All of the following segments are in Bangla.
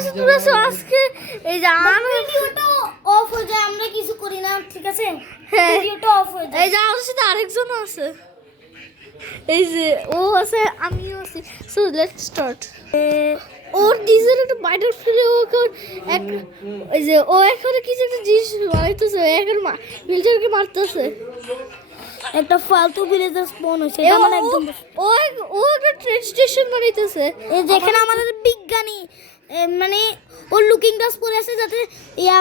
আছে তোরা সব আজকে এই যে আমি ভিডিওটা অফ হয়ে যায়, আমরা কিছু করি না, ঠিক আছে? হ্যাঁ ভিডিওটা অফ হয়ে যায়। এই যে আমার সাথে আরেকজন আছে, এই যে ও আছে আমিও আছি। So let's start. ওর নিজের একটা বাইটার ফিরে ওকে এক ওই যে ও এখন কিছু একটা জিনিস বানাইতেছে, এখন মিলিটারিকে মারতেছে। একটা ফালতু ভিলেজার স্পন হয়েছে, এটা মানে একদম ও ও একটা ট্রেন স্টেশন বানাইতেছে। এই যেখানে আমাদের বিজ্ঞানী মানে ওর লুকিং গ্লাস পরে আছে, যাতে ইয়া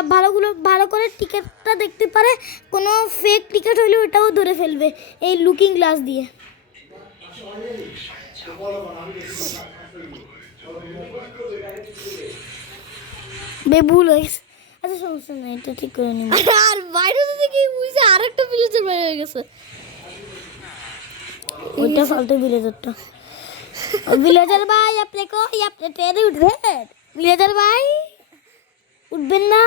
ভালো করে টিকিটটা দেখতে পারে, কোনো ফেক টিকিট হইলে ওটাও ধরে ফেলবে এই লুকিং গ্লাস দিয়ে। ভুল হয়েছে, আচ্ছা সমস্যা নেই, এটা ঠিক করে নিব। আর বাইরে থেকে কি বুঝছে আরেকটা ভিলেজার বাইরে হয়ে গেছে। ওইটা ফালতু ভিলেজারটা। ভিলেজার ভাই আপনি কই, আপনি ট্রেনে উঠবেন? ভিলেজার ভাই উঠবেন না?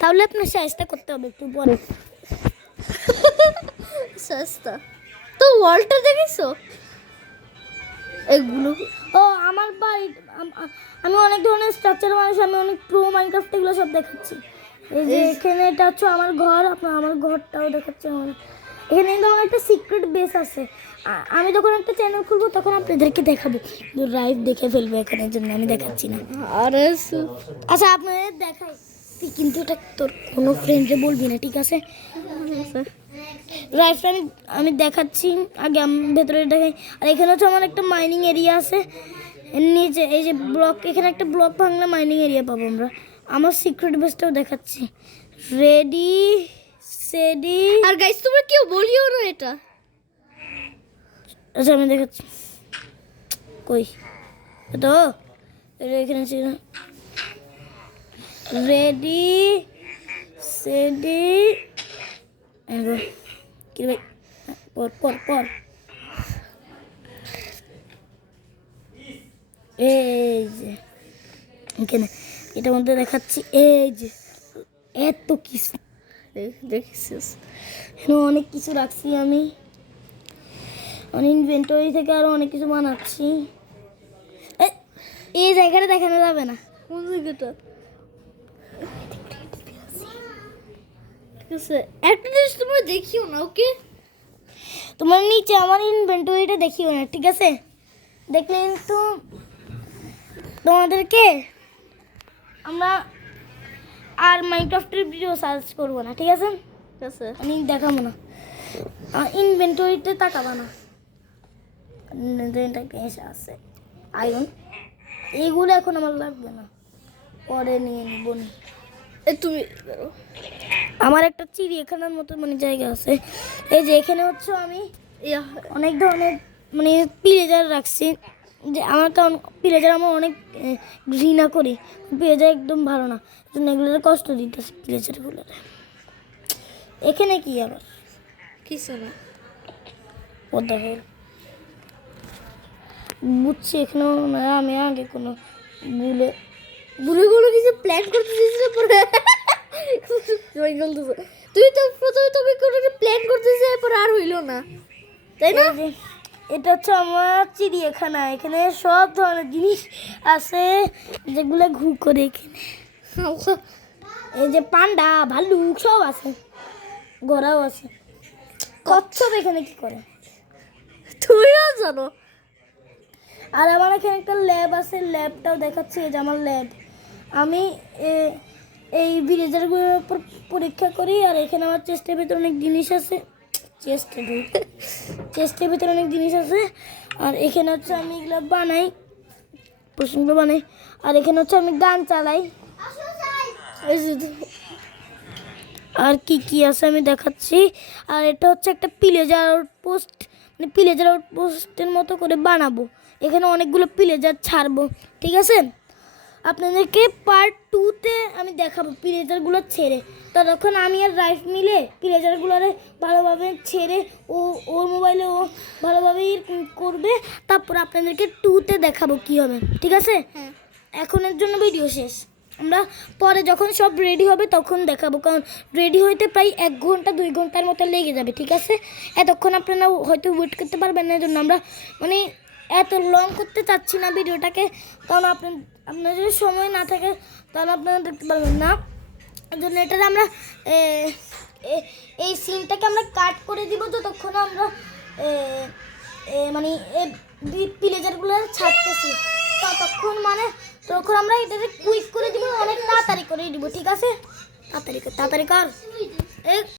তাহলে আপনার চেষ্টা করতে হবে একটু পরে। সস্তা তো ওয়ালটা দেখেছো এগুলো? ও আমার ভাই, আমি অনেক ধরনের স্ট্রাকচার মানুষ, আমি অনেক প্রো মাইনক্রাফট এগুলো সব দেখাচ্ছি। এই যে এখানে এটা হচ্ছে আমার ঘর, আপনার আমার ঘরটাও দেখাচ্ছি। আমার এখানে কিন্তু আমার একটা সিক্রেট বেস আছে। আমি যখন একটা চ্যানেল খুলবো তখন আপনাদেরকে দেখাবো, লাইভ দেখে ফেলবে, এখানের জন্য আমি দেখাচ্ছি না। আরে আচ্ছা আপনাদের দেখাই, তুই কিন্তু এটা তোর কোনো ফ্রেন্ডকে বলবি না, ঠিক আছে? রাইফটা আমি দেখাচ্ছি, আগে আমি ভেতরে দেখাই। আর এখানে হচ্ছে আমার একটা মাইনিং এরিয়া আছে, এর নিচে এই যে ব্লক, এখানে একটা ব্লক ভাঙলে মাইনিং এরিয়া পাবো আমরা। আমার সিক্রেট বেসটাও দেখাচ্ছি। রেডি সেডি। আর গাইস তোমরা কেউ বলিও না এটা। আচ্ছা আমি দেখাচ্ছি, কই তো এটা এখানে ছিল। রেডি সেডি কি ভাই, পর পর পর, এই যে এখানে এটার মধ্যে দেখাচ্ছি, এই যে এত কিছু দেখছিস এখানে অনেক কিছু রাখছি আমি, ইনভেন্টরি থেকে আরো অনেক কিছু বানাচ্ছি। এই জায়গাটা দেখানো যাবে না। কোন জায়গাটা? ঠিক আছে একটা জিনিস তোমরা দেখিও না, ওকে? তোমার নিচে আমার ইনভেন্টরিটা দেখিও না, ঠিক আছে? দেখলে কিন্তু তোমাদেরকে আমরা আর মাইনক্রাফটের ভিডিও সার্চ করবো না, ঠিক আছে? ঠিক আছে আমি দেখাবো না, ইনভেন্টরিতে তাকাবো না। এসে আছে আয়রন, এইগুলো এখন আমার লাগবে না, পরে নিয়ে নিব। তুমি আমার একটা চিড়িয়াখানার মতো মানে জায়গা আছে, এই যে এখানে হচ্ছে আমি অনেক ধরনের মানে পিলেজার রাখছি। যে আমার কারণ পিলেজার আমার অনেক ঘৃণা করি, পিলেজার একদম ভালো না, জন্য এগুলোর কষ্ট দিতেছে পিলেজারগুলো। এখানে কি আবার কিছু না, পদ্মা হল বুঝছি, এখানেও না আমি আগে কোনো বুড়োগুলো কিছু প্ল্যান করতে দিয়েছিল পরে তুই তো প্রথমে তুমি কোনো প্ল্যান করতেছিস, এরপর আর হইলো না, তাই না? এটা হচ্ছে আমার চিড়িয়াখানা, এখানে সব ধরনের জিনিস আছে যেগুলো ঘু করে। এখানে এই যে পান্ডা ভাল্লুক সব আছে, ঘোড়াও আছে। কচ্ছপ এখানে কি করে তুই না জানো? আর আমার এখানে একটা ল্যাব আছে, ল্যাবটাও দেখাচ্ছি, এই যে আমার ল্যাব। আমি এই ভিলেজারগুলোর উপর পরীক্ষা করি। আর এখানে আমার চেস্টের ভিতরে অনেক জিনিস আছে, চেস্টের ভিতরে অনেক জিনিস আছে। আর এখানে হচ্ছে আমি এগুলো বানাই, প্রশ্নগুলো বানাই। আর এখানে হচ্ছে আমি গান চালাই। আর কি কি আছে আমি দেখাচ্ছি। আর এটা হচ্ছে একটা পিলেজার আউটপোস্ট, মানে পিলেজার আউটপোস্টের মতো করে বানাবো। এখানে অনেকগুলো পিলেজার ছাড়বো, ঠিক আছে? আপনাদেরকে পার্ট 2-তে আমি দেখাবো পিলেজারগুলো ছেড়ে। ততক্ষণ আমি আর রাইফ মিলে পিলেজারগুলোরে ভালোভাবে ছেড়ে ওর মোবাইলে ও ভালোভাবে করবে, তারপর আপনাদেরকে 2-তে দেখাবো কী হবে, ঠিক আছে? এখনের জন্য ভিডিও শেষ, আমরা পরে যখন সব রেডি হবে তখন দেখাবো, কারণ রেডি হইতে প্রায় 1 ঘন্টা 2 ঘন্টার মতো লেগে যাবে, ঠিক আছে? এতক্ষণ আপনারা হয়তো ওয়েট করতে পারবেন না, জন্য আমরা মানে এত লং করতে চাচ্ছি না ভিডিওটাকে, কারণ আপনার যদি সময় না থাকে তাহলে আপনারা দেখতে পারবেন না। এই জন্য এটাতে আমরা এই সিনটাকে আমরা কাট করে দিব যতক্ষণ আমরা মানে প্লেজারগুলো ছাড়তেছি ততক্ষণ তখন আমরা এটাতে কুইক করে দিব, অনেক তাড়াতাড়ি করে দিব। ঠিক আছে, তাড়াতাড়ি কর